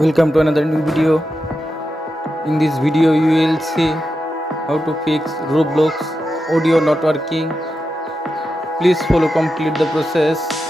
Welcome to another new video. In this video you will see how to fix Roblox audio not working. Please follow complete the process.